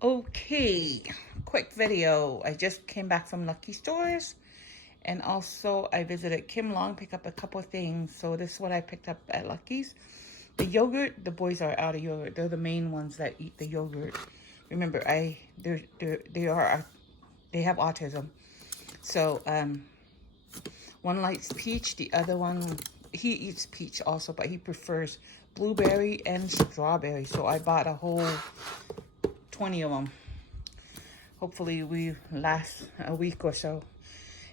Okay, quick video. I just came back from Lucky Stores, and also I visited Kim Long, pick up a couple of things. So this is what I picked up at Lucky's. The yogurt, the boys are out of yogurt. They're the main ones that eat the yogurt. Remember, they have autism. So one likes peach, the other one, he eats peach also, but he prefers blueberry and strawberry. So I bought a whole 20 of them. Hopefully we last a week or so.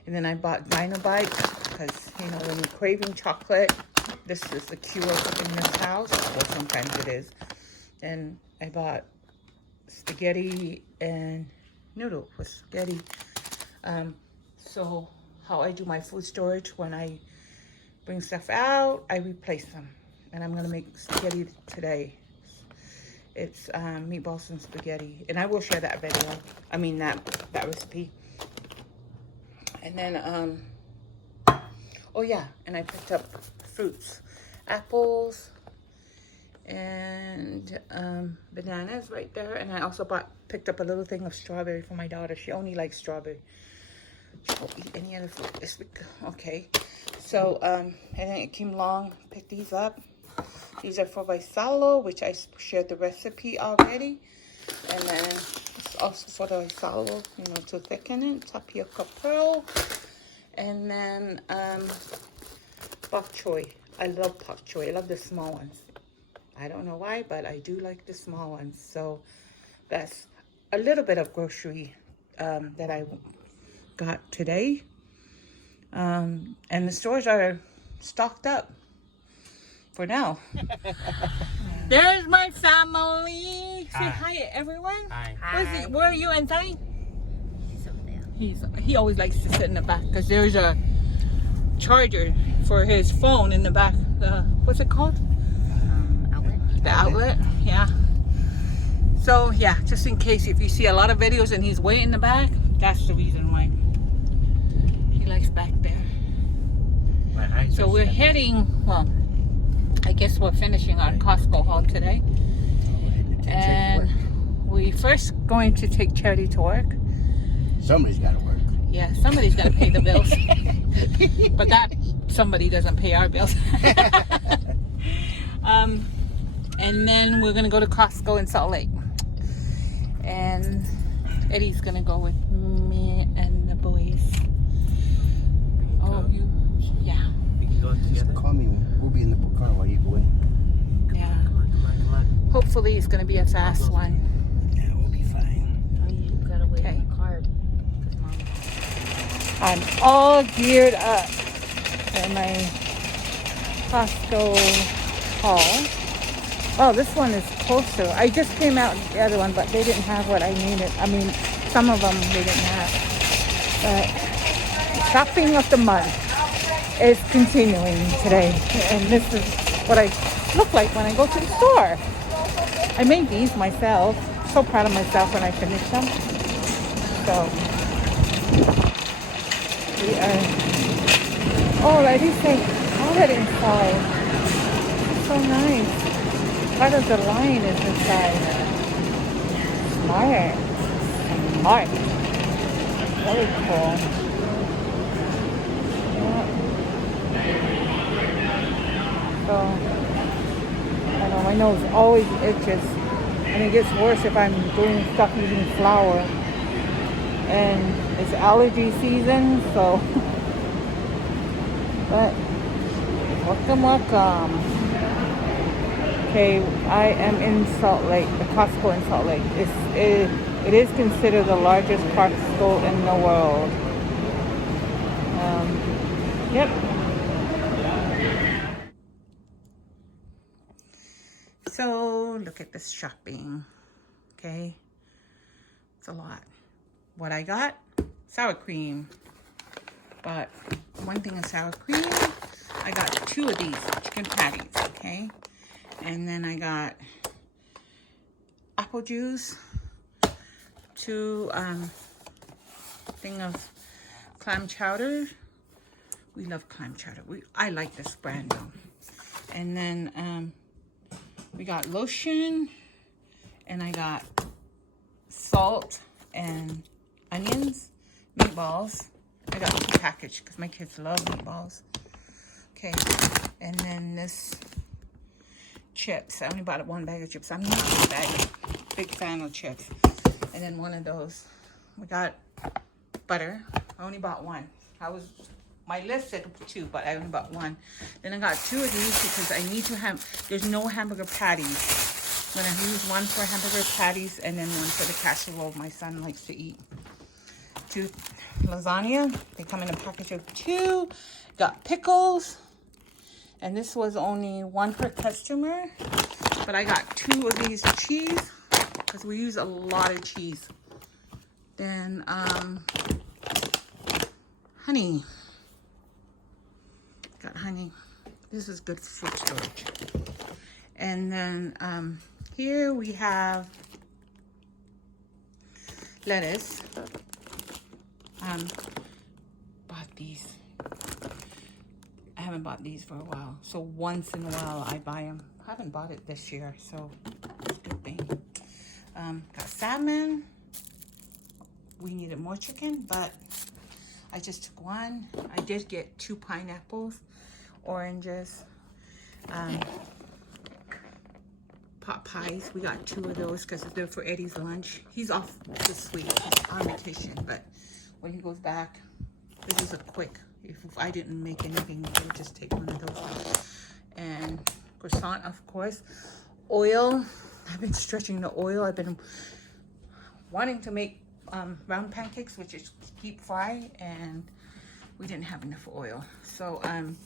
And then I bought Dino Bites because, you know, when you're craving chocolate, this is the cure in this house. Well, sometimes it is. And I bought spaghetti and noodle with spaghetti. So how I do my food storage, when I bring stuff out, I replace them. And I'm gonna make spaghetti today. It's meatballs and spaghetti, and I will share that video. I mean that recipe. And then oh yeah, and I picked up fruits, apples, and bananas right there. And I also picked up a little thing of strawberry for my daughter. She only likes strawberry. She won't eat any other fruit. Okay. So and then it came along. Picked these up. These are for Vaisalo, which I shared the recipe already. And then it's also for the Vaisalo, you know, to thicken it. Tapioca pearl. And then bok choy. I love bok choy. I love the small ones. I don't know why, but I do like the small ones. So that's a little bit of grocery that I got today. And the stores are stocked up. For now. There's my family. Say hi, everyone. Hi. Hi. Where are you inside? He's over there. He always likes to sit in the back because there's a charger for his phone in the back. What's it called? Outlet. The outlet. Yeah. So yeah, just in case if you see a lot of videos and he's way in the back, that's the reason why. He likes back there. So we're heading. Well, I guess we're finishing our Costco haul today. And we first going to take Charity to work. Somebody's got to work. Yeah, somebody's got to pay the bills. But that somebody doesn't pay our bills. And then we're going to go to Costco in Salt Lake. And Eddie's going to go with me and the boys. Oh, yeah. We can go together. Call me. We'll be in the car while you go in. Yeah. Come on. Hopefully it's going to be a fast one. Yeah, we'll be fine. Oh, you gotta wait Okay. on the card. 'Cause Mom. I'm all geared up for my Costco haul. Oh, this one is closer. I just came out the other one, but they didn't have what I needed. I mean, some of them they didn't have. But shopping of the month is continuing today. And this is what I look like when I go to the store. I made these myself. So proud of myself when I finished them. So we are, oh, I did say already inside. It's so nice. Part of the line is inside. Smart. Smart. Very cool. Yeah. So, I know my nose always itches. And it gets worse if I'm doing stuff using flour. And it's allergy season, so. But, welcome. Okay, I am in Salt Lake, the Costco in Salt Lake. It is considered the largest Costco in the world. Yep. So, look at this shopping. Okay. It's a lot. What I got? Sour cream. But one thing of sour cream, I got 2 of these chicken patties, okay? And then I got apple juice, 2 thing of clam chowder. We love clam chowder. I like this brand though. And then we got lotion, and I got salt and onions, meatballs. I got 2 packages because my kids love meatballs. Okay, and then this chips. I only bought 1 bag of chips. I'm not a big fan of chips. And then one of those. We got butter. I only bought 1. My list said 2, but I only bought 1. Then I got 2 of these because I need to have, there's no hamburger patties. I'm going to use 1 for hamburger patties and then 1 for the casserole my son likes to eat. 2 lasagna. They come in a package of 2. Got pickles. And this was only 1 per customer. But I got 2 of these cheese because we use a lot of cheese. Then, honey. Got honey. This is good for food storage. And then here we have lettuce. Bought these. I haven't bought these for a while. So once in a while I buy them. I haven't bought it this year, so it's a good thing. Got salmon. We needed more chicken, but I just took 1. I did get 2 pineapples, oranges, pot pies. We got 2 of those because they're for Eddie's lunch. He's off this week. He's on vacation, but when he goes back, this is a quick. If I didn't make anything, I would just take 1 of those. And croissant, of course. Oil. I've been stretching the oil. I've been wanting to make round pancakes, which is deep fry, and we didn't have enough oil. So and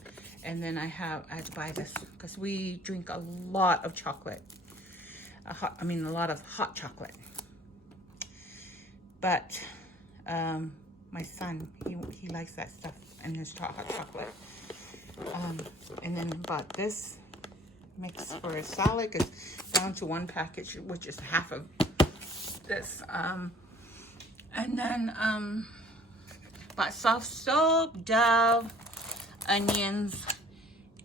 then I had to buy this because we drink a lot of chocolate. A lot of hot chocolate. But my son, he likes that stuff and his hot chocolate. And then bought this mix for a salad. It's down to 1 package, which is half of this. And then bought soft soap, Dove, onions,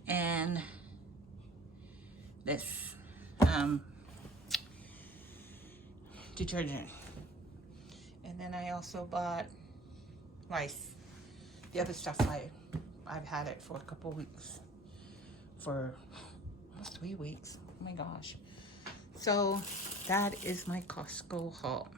and this detergent. And then I also bought rice. The other stuff I've had it for a couple weeks, for almost 3 weeks. Oh my gosh. So that is my Costco haul.